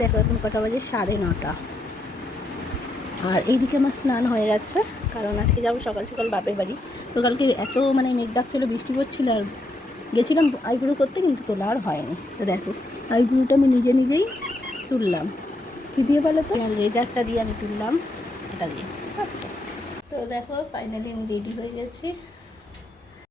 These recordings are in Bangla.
দেখো এখন কটা বাজে? সাড়ে নটা। আর এইদিকে আমার স্নান হয়ে গেছে কারণ আজকে যাব সকাল সকাল বাপের বাড়ি। তো কালকে এত মানে মেঘ ডাকছিল বৃষ্টি পড়ছিল আর গেছিলাম আইব্রো করতে কিন্তু তোলা আর হয়নি। তো দেখো আইব্রোটা আমি নিজে নিজেই তুললাম। কী দিয়ে বলো তো? রেজারটা দিয়ে আমি তুললাম এটা দিয়ে। আচ্ছা। তো দেখো ফাইনালি আমি রেডি হয়ে গেছি।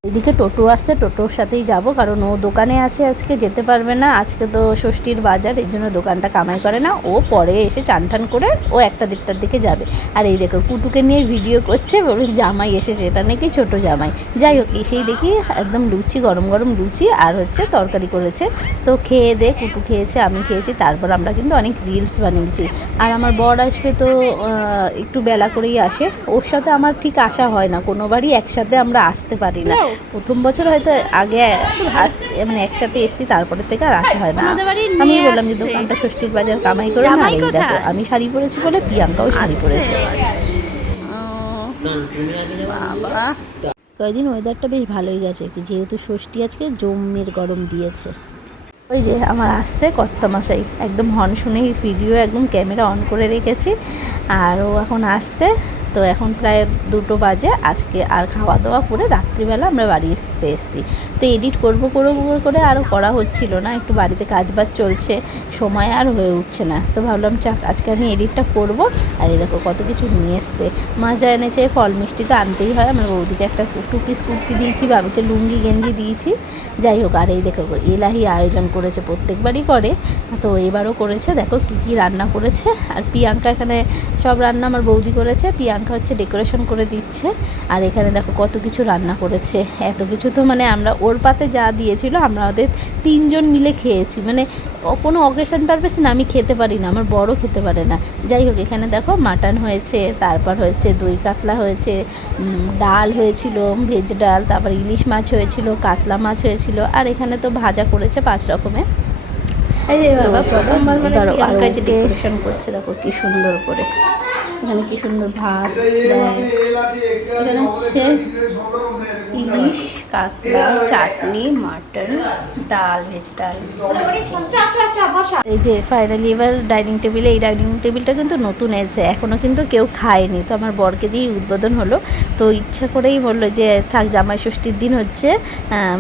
এদিকে টোটো আসছে, টোটোর সাথেই যাব কারণ ও দোকানে আছে আজকে, যেতে পারবে না। আজকে তো ষষ্ঠীর বাজার, এই জন্য দোকানটা কামাই করে না। ও পরে এসে চান টান করে ও একটা দেড়টার দিকে যাবে। আর এই দেখো কুটুকে নিয়ে ভিডিও করছে বলে জামাই এসেছে, এটা নাকি ছোট জামাই। যাই হোক, এসেই দেখি একদম লুচি, গরম গরম লুচি, আর হচ্ছে তরকারি করেছে। তো খেয়ে দে কুটু খেয়েছে, আমি খেয়েছি, তারপর আমরা কিন্তু অনেক রিলস বানিয়েছি। আর আমার বর আসবে তো একটু বেলা করেই আসে। ওর সাথে আমার ঠিক আসা হয় না কোনোবারই একসাথে আমরা আসতে পারি না। প্রথম বছর হয়তো আগে মানে একসাথে এসছি তারপরে থেকে আর আসা হয় না। আমি বললাম যে দোকানটা ষষ্ঠীর বাজার কামাই করে না দেখো আমি শাড়ি পরেছি বলে প্রিয়াঙ্কাও শাড়ি পরেছে। বাবা। কয়েকদিন ওয়েদারটা বেশ ভালোই গেছে যেহেতু ষষ্ঠী আজকে জম্মের গরম দিয়েছে। ওই যে আমার আসছে কর্তামশাই একদম হর্ন শুনেই ভিডিও একদম ক্যামেরা অন করে রেখেছি। আর ও এখন আসছে তো এখন প্রায় দুটো বাজে, আজকে আর খাওয়া দাওয়া করে রাত্রিবেলা আমরা বাড়ি আসতে এসেছি। তো এডিট করব করব করে আরও করা হচ্ছিল না, একটু বাড়িতে কাজবাজ চলছে, সময় আর হয়ে উঠছে না। তো ভাবলাম, চাক, আজকে আমি এডিটটা করব। আর এই দেখো কত কিছু নিয়ে এসছে। মাজা এনেছে, ফল মিষ্টি তো আনতেই হয়। আমার বৌদিকে একটা টু পিস কুর্তি দিয়েছি, বাবুকে লুঙ্গি, গেঞ্জি দিয়েছি। যাই হোক, আর এই দেখো এলাহি আয়োজন করেছে, প্রত্যেকবারই করে। তো এবারও করেছে। দেখো কী কী রান্না করেছে। আর প্রিয়াঙ্কা এখানে সব রান্না আমার বৌদি করেছে। প্রিয়াঙ্কা হচ্ছে ডেকোরেশন করে দিচ্ছে। আর এখানে দেখো কত কিছু রান্না করেছে। এত কিছু তো মানে আমরা ওর পাতে যা দিয়েছিল আমরা ওদের তিনজন মিলে খেয়েছি। মানে কোনো অকেশন পারপাস না আমি খেতে পারি না আমার বড় খেতে পারে না। যাই হোক এখানে দেখো মাটন হয়েছে তারপর হয়েছে দই কাতলা হয়েছে ডাল হয়েছিল ভেজ ডাল তারপর ইলিশ মাছ হয়েছিল কাতলা মাছ হয়েছিল আর এখানে তো ভাজা করেছে পাঁচ রকমের। এই বাবা প্রথমবার মানে প্রিয়াঙ্কা যে ডেকোরেশন করছে দেখো কি সুন্দর করে। এখানে কি সুন্দর ভাত এখানে হচ্ছে ইলিশ, কাতলা, চাটনি, মাটন, ডাল, ভেজ ডাল। এই যে ফাইনালি এবার ডাইনিং টেবিলে এই ডাইনিং টেবিলটা কিন্তু নতুন এসে এখনও কিন্তু কেউ খায়নি। তো আমার বরকে দিয়েই উদ্বোধন হলো। তো ইচ্ছা করেই বলল যে, থাক, জামাই ষষ্ঠীর দিন হচ্ছে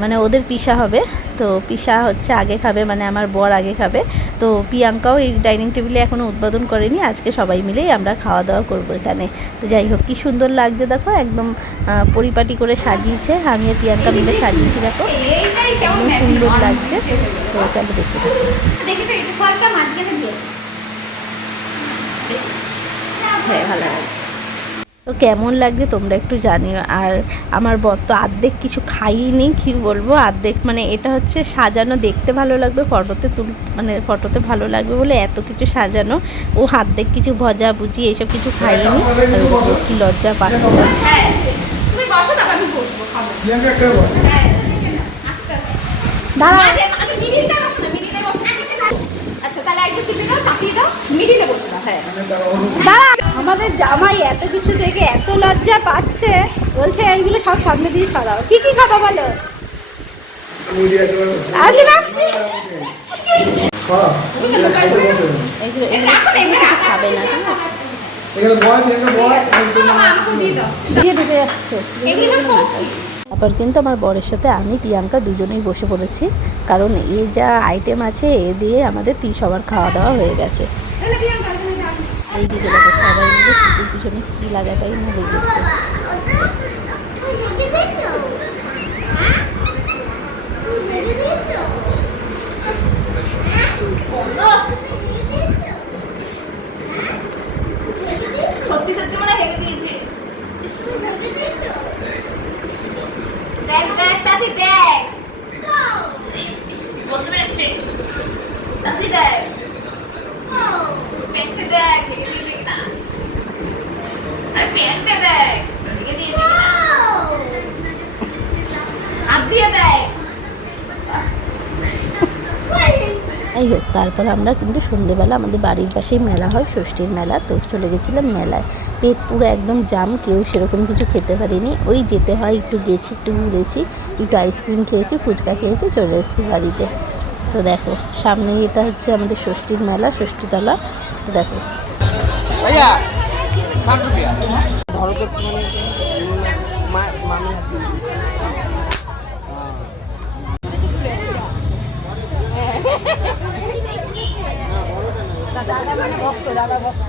মানে ওদের পিসা হবে। তো পিসা হচ্ছে আগে খাবে মানে আমার বর আগে খাবে। তো প্রিয়াঙ্কাও এই ডাইনিং টেবিলে এখনও উদ্বোধন করেনি। আজকে সবাই মিলেই আমরা খাওয়া দাওয়া করব এখানে। তো যাই হোক কি সুন্দর লাগছে দেখো একদম পরিপাটি করে সাজিয়েছে। আমি আর প্রিয়াঙ্কা মিলে সাজিয়েছি দেখো। সুন্দর লাগছে। তো চলো দেখতে হ্যাঁ ভালো লাগছে। তো কেমন লাগছে তোমরা একটু জানিও। আর আমার বর তো আর্ধেক কিছু খাইনি কি বলব? আর্ধেক মানে এটা হচ্ছে সাজানো দেখতে ভালো লাগবে ফটোতে তুল মানে ফটোতে ভালো লাগবে বলে এত কিছু সাজানো। ও আর্ধেক কিছু ভজা ভুজি এইসব কিছু খাইনি। কি লজ্জা পাচ্ছে। হ্যাঁ আমাদের জামাই এত কিছু দেখে এত লজ্জা পাচ্ছে। বলছে, এইগুলো সব সামনে দিয়ে সরাও। কি কি খাব বলো? খাবে। তারপর কিন্তু আমার বরের সাথে আমি, প্রিয়াঙ্কা দুজনেই বসে পড়েছি। কারণ এই যা আইটেম আছে, এ দিয়ে আমাদের তিন সবার খাওয়া দাওয়া হয়ে গেছে তাহলে প্রিয়াঙ্কা এখানে যাও। এই দিকে দেখো সবাই মিলে কুকুর পিছনে কী লাগাটাই না লেগেছে সত্যি সত্যি মনে হয় হেগে দিয়েছে দেখ দেখ তাতে দেখ বলতে পেরেছে তাতে দেখ পেটে দেখ হেগে দিয়েছে কিনা আর প্যান্টে দেখ হেগে দিয়েছে কিনা এই হোক তারপর আমরা কিন্তু সন্ধেবেলা আমাদের বাড়ির পাশেই মেলা হয় ষষ্ঠীর মেলা তো চলে গেছিলাম মেলায়। পেট পুরো একদম জাম কেউ সেরকম কিছু খেতে পারিনি। ওই যেতে হয় একটু গেছি একটু ঘুরেছি একটু আইসক্রিম খেয়েছি ফুচকা খেয়েছি চলে এসেছি বাড়িতে। তো দেখো সামনে এটা হচ্ছে আমাদের ষষ্ঠীর মেলা ষষ্ঠীতলা। তো দেখো। দাদা মানে ভক্ত দাদা ভক্ত।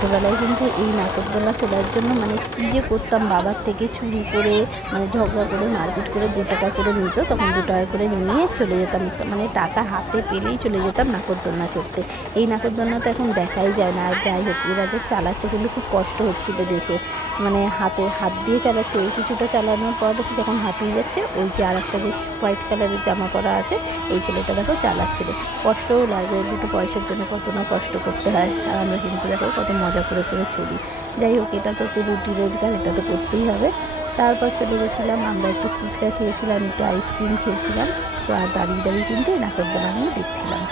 ছোটোবেলায় কিন্তু এই নাটকগুলো তোলার জন্য মানে কী যে করতাম, বাবার থেকে চুরি করে মানে ঝগড়া করে, মারপিট করে দু টাকা করে নিত, তখন দু টাকা করে নিয়ে চলে যেতাম। মানে টাকা হাতে পেলেই চলে যেতাম নাকরদোলনা চড়তে। এই নাকরদোলনা তো এখন দেখাই যায় না। আর যাই হোক, এরা যে চালাচ্ছে কিন্তু খুব কষ্ট হচ্ছিল দেখে। মানে হাতে হাত দিয়ে চালাচ্ছে, এই কিছুটা চালানোর পর দেখি যখন হাঁপিয়ে যাচ্ছে, ওই যে আর একটা বেশ হোয়াইট কালারের জামা করা আছে, এই ছেলেটা দেখো চালাচ্ছিল। কষ্টও লাগে, দুটো পয়সার জন্য কত না কষ্ট করতে হয়। আর আমরা কিন্তু দেখো কত মজা করে করে চলি। যাই হোক, এটা তো রুটি রোজগার এটা তো করতেই হবে। তারপর চলে গেছিলাম, আমরা একটু ফুচকা খেয়েছিলাম, একটু আইসক্রিম খেয়েছিলাম। তো আর দাঁড়িয়ে দাঁড়িয়ে কিন্তু নাটক আমি দেখছিলাম।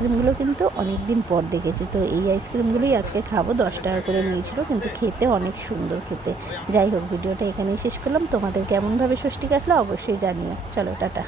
আইসক্রিমগুলো কিন্তু অনেক দিন পর দেখেছি। তো এই আইসক্রিমগুলোই আজকে খাব। দশ টাকা করে নিয়েছিল, কিন্তু খেতে অনেক সুন্দর খেতে। যাই হোক, ভিডিওটা এখানেই শেষ করলাম। তোমাদের কেমনভাবে ষষ্ঠী কাটলো অবশ্যই জানিও। চলো, টাটা।